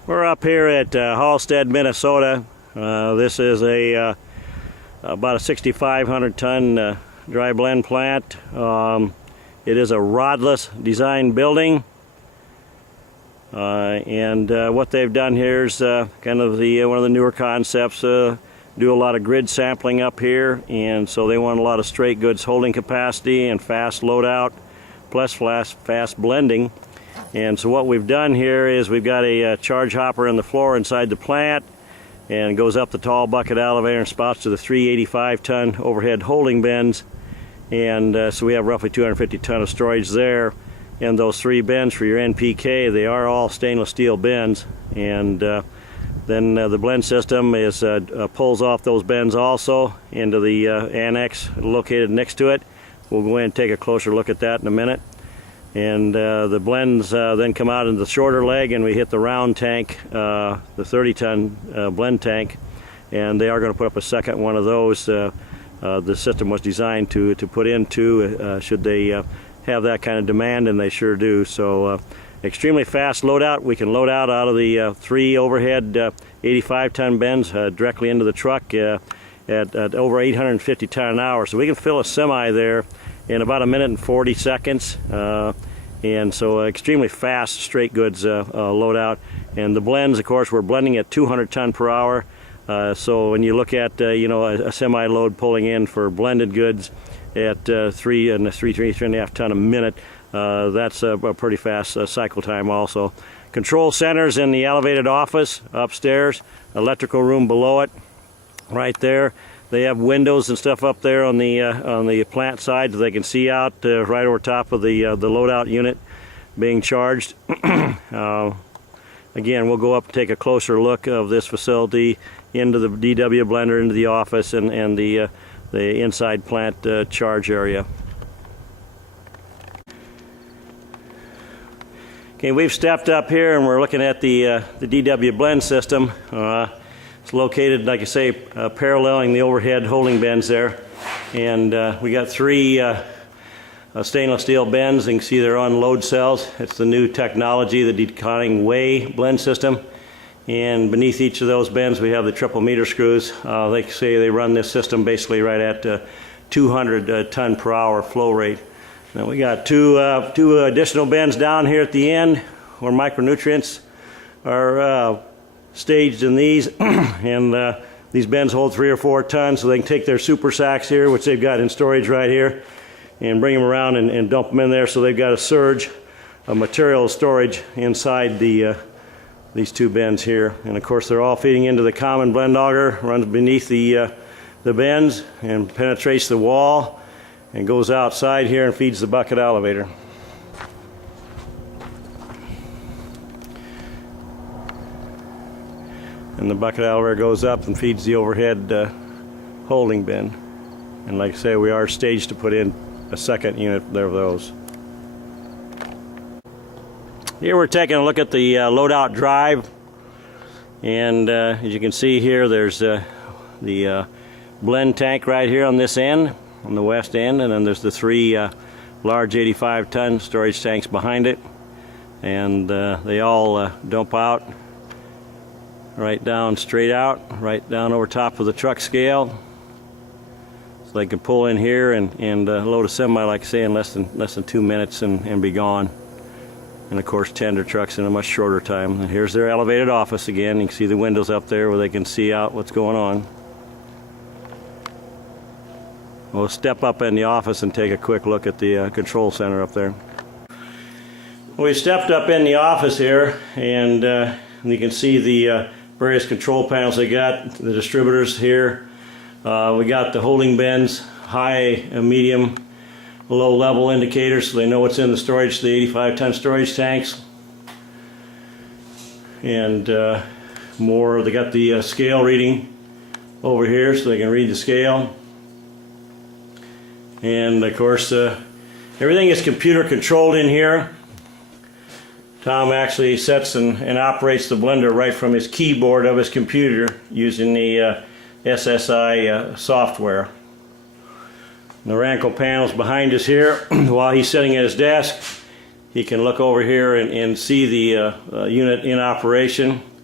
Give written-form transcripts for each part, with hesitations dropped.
We're up here at Halstead, Minnesota. This is about a 6,500 ton dry blend plant. It is a rodless design building, and what they've done here is kind of one of the newer concepts. Do a lot of grid sampling up here, and so they want a lot of straight goods holding capacity and fast loadout, plus fast blending. And so what we've done here is we've got a charge hopper in the floor inside the plant, and it goes up the tall bucket elevator and spouts to the 385 ton overhead holding bins. And so we have roughly 250 ton of storage there. And those 3 bins for your NPK, they are all stainless steel bins. And then the blend system is pulls off those bins also into the annex located next to it. We'll go in and take a closer look at that in a minute. And the blends then come out into the shorter leg, and we hit the round tank, the 30 ton blend tank, and they are going to put up a second one of those. The system was designed to put into should they have that kind of demand, and they sure do. So extremely fast loadout. We can load out of the 3 overhead 85 ton bins directly into the truck at over 850 ton an hour. So we can fill a semi there in about 1 minute and 40 seconds. And so extremely fast straight goods load out. And the blends, of course, we're blending at 200 ton per hour. So when you look at a semi load pulling in for blended goods at 3.5 ton a minute, that's a pretty fast cycle time also. Control centers in the elevated office upstairs, electrical room below it right there. They have windows and stuff up there on the plant side so they can see out right over top of the loadout unit being charged. Again, we'll go up and take a closer look of this facility into the DW blender, into the office, and the inside plant charge area. Okay, we've stepped up here and we're looking at the DW blend system. It's located, like I say, paralleling the overhead holding bins there. And we got 3 stainless steel bins. You can see they're on load cells. It's the new technology, the decotting way blend system. And beneath each of those bins we have the triple meter screws. They say they run this system basically right at 200 ton per hour flow rate. Now we got two additional bins down here at the end where micronutrients are staged in these. And these bins hold 3 or 4 tons, so they can take their super sacks here, which they've got in storage right here, and bring them around and dump them in there. So they've got a surge of material storage inside these 2 bins here. And of course they're all feeding into the common blend auger, runs beneath the bins and penetrates the wall and goes outside here and feeds the bucket elevator. And the bucket elevator goes up and feeds the overhead holding bin. And like I say, we are staged to put in a second unit there of those. Here we're taking a look at the loadout drive, and as you can see here, there's the blend tank right here on this end, on the west end, and then there's the 3 large 85 ton storage tanks behind it, and they all dump out right down, straight out, right down over top of the truck scale. So they can pull in here and load a semi, like I say, in less than 2 minutes and be gone. And of course tender trucks in a much shorter time. And here's their elevated office again. You can see the windows up there where they can see out what's going on. We'll step up in the office and take a quick look at the control center up there. We stepped up in the office here, and you can see the various control panels they got, the distributors here. We got the holding bins, high, medium, low level indicators so they know what's in the storage, the 85 ton storage tanks. And more, they got the scale reading over here so they can read the scale. And of course everything is computer controlled in here. Tom actually sets and operates the blender right from his keyboard of his computer using the SSI software. The Ranco panel's behind us here. While he's sitting at his desk, he can look over here and see the unit in operation.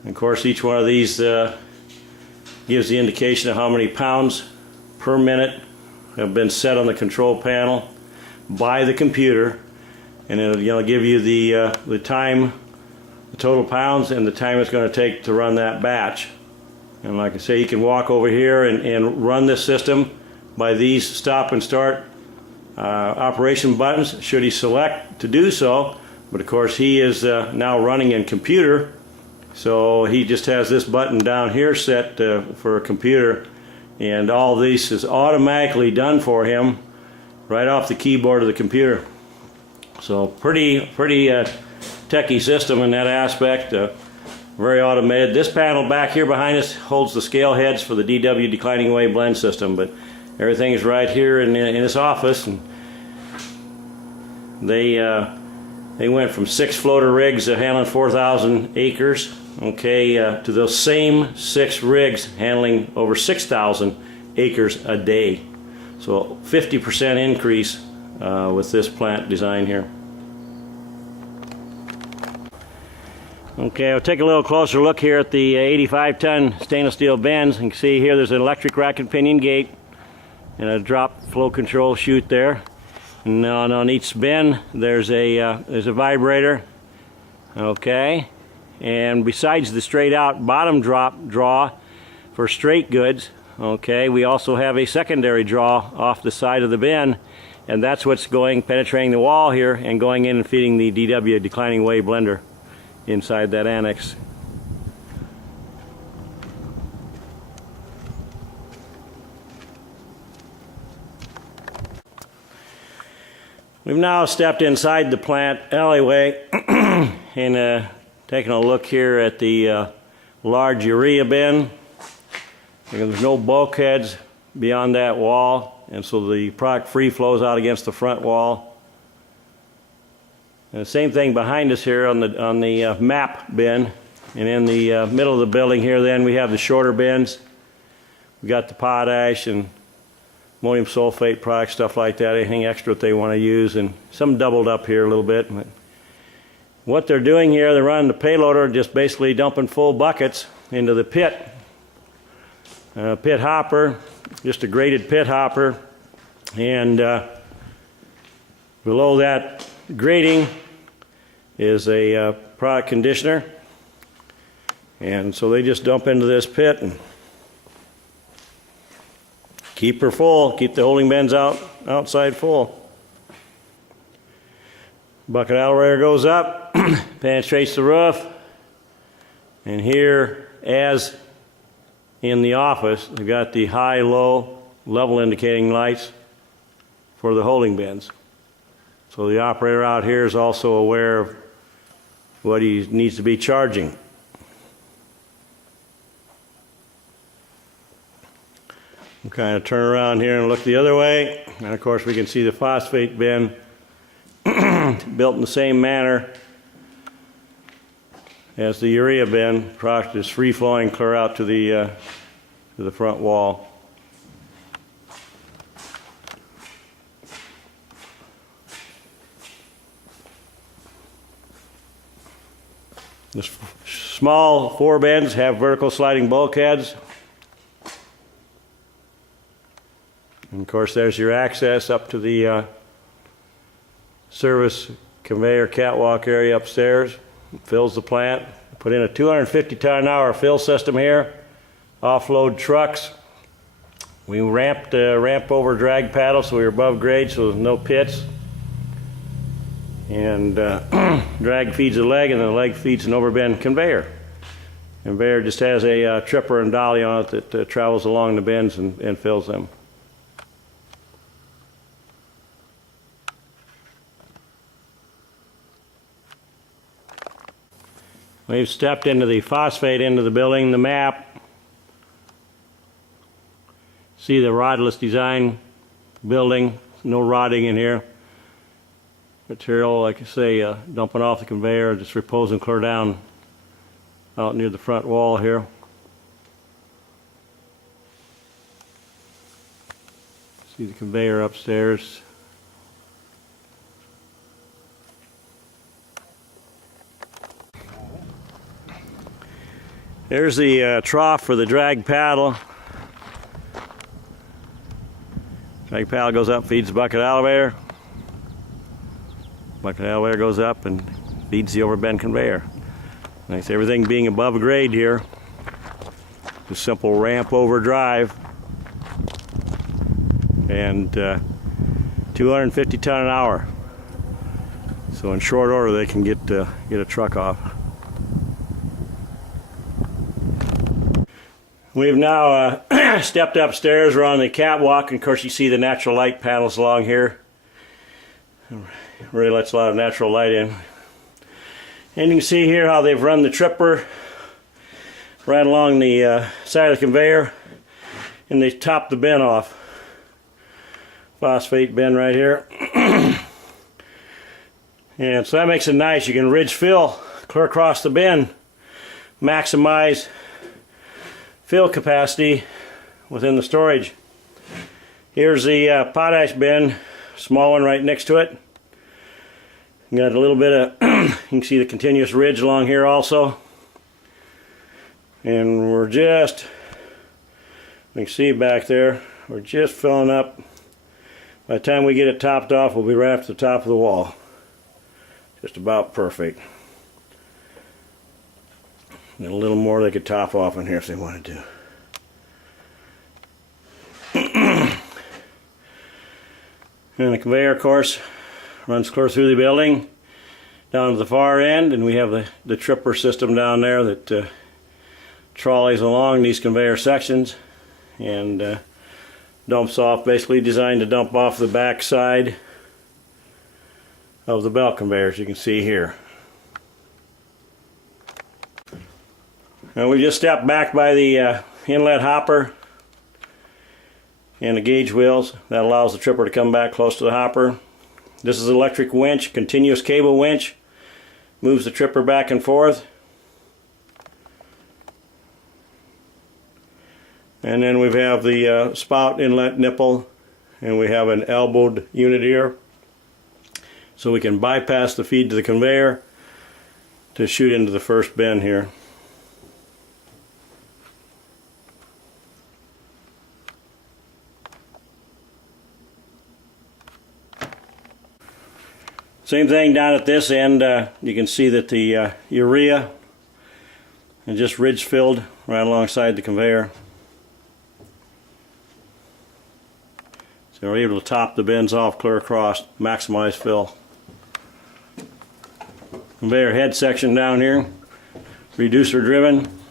Of course, each one of these gives the indication of how many pounds per minute have been set on the control panel by the computer, and it'll give you the time, the total pounds, and the time it's going to take to run that batch. And like I say, you can walk over here and run this system by these stop and start operation buttons should he select to do so. But of course, he is now running in computer, so he just has this button down here set for a computer, and all this is automatically done for him right off the keyboard of the computer. So pretty techy system in that aspect. Very automated. This panel back here behind us holds the scale heads for the DW declining wave blend system, but everything is right here in this office. And they went from 6 floater rigs handling 4,000 acres, okay, to those same 6 rigs handling over 6,000 acres a day. So 50% increase with this plant design here. Okay, I'll take a little closer look here at the 85-ton stainless steel bends. You can see here there's an electric rack and pinion gate and a drop flow control chute there. And on each bend there's a vibrator. Okay, and besides the straight out bottom draw for straight goods, okay, we also have a secondary draw off the side of the bend, and that's what's penetrating the wall here and going in and feeding the DW declining wave blender inside that annex. We've now stepped inside the plant alleyway and taken a look here at the large urea bin. There's no bulkheads beyond that wall, and so the product free flows out against the front wall. And the same thing behind us here on the map bin, and in the middle of the building here then we have the shorter bins. We got the potash and ammonium sulfate products, stuff like that, anything extra that they want to use, and some doubled up here a little bit. But what they're doing here, they're running the payloader, just basically dumping full buckets into the pit. Pit hopper, just a graded pit hopper, and below that grading is a product conditioner, and so they just dump into this pit and keep her full, keep the holding bins outside full. Bucket aerator goes up, penetrates the roof, and here, as in the office, we've got the high-low level indicating lights for the holding bins. So the operator out here is also aware of what he needs to be charging. We'll kind of turn around here and look the other way, and of course we can see the phosphate bin built in the same manner as the urea bin. Product is free flowing clear out to the front wall. The small 4 bins have vertical sliding bulkheads. And of course there's your access up to the service conveyor catwalk area upstairs. It fills the plant. Put in a 250-ton-an-hour fill system here. Offload trucks. We ramped ramp over drag paddle so we were above grade, so there's no pits. And drag feeds the leg, and the leg feeds an overbend conveyor. Conveyor just has a tripper and dolly on it that travels along the bends and fills them. We've stepped into the phosphate end of the building, the map. See the rodless design building, no rodding in here. Material, like I say, dumping off the conveyor, just reposing clear down out near the front wall here. See the conveyor upstairs. There's the trough for the drag paddle. Drag paddle goes up, feeds the bucket elevator. Bucket elevator goes up and feeds the overbend conveyor. Nice, everything being above grade here. Just simple ramp over drive. And 250 ton an hour. So in short order they can get a truck off. We've now stepped upstairs. We're on the catwalk, and of course you see the natural light panels along here. Really lets a lot of natural light in. And you can see here how they've run the tripper right along the side of the conveyor, and they topped the bin off. Phosphate bin right here. And so that makes it nice. You can ridge fill clear across the bin, maximize fill capacity within the storage. Here's the potash bin, small one right next to it. You got a little bit of, you can see the continuous ridge along here also. And we're just, you can see back there, we're just filling up. By the time we get it topped off, we'll be right up to the top of the wall. Just about perfect. And a little more they could top off in here if they wanted to. And the conveyor, of course, runs clear through the building down to the far end, and we have the tripper system down there that trolleys along these conveyor sections and dumps off, basically designed to dump off the back side of the belt conveyor, as you can see here. Now we just stepped back by the inlet hopper and the gauge wheels. That allows the tripper to come back close to the hopper. This is an electric winch, continuous cable winch. Moves the tripper back and forth. And then we have the spout inlet nipple, and we have an elbowed unit here. So we can bypass the feed to the conveyor to shoot into the first bin here. Same thing down at this end. You can see that the urea is just ridge filled right alongside the conveyor. So we're able to top the bins off clear across, maximize fill. Conveyor head section down here, reducer driven.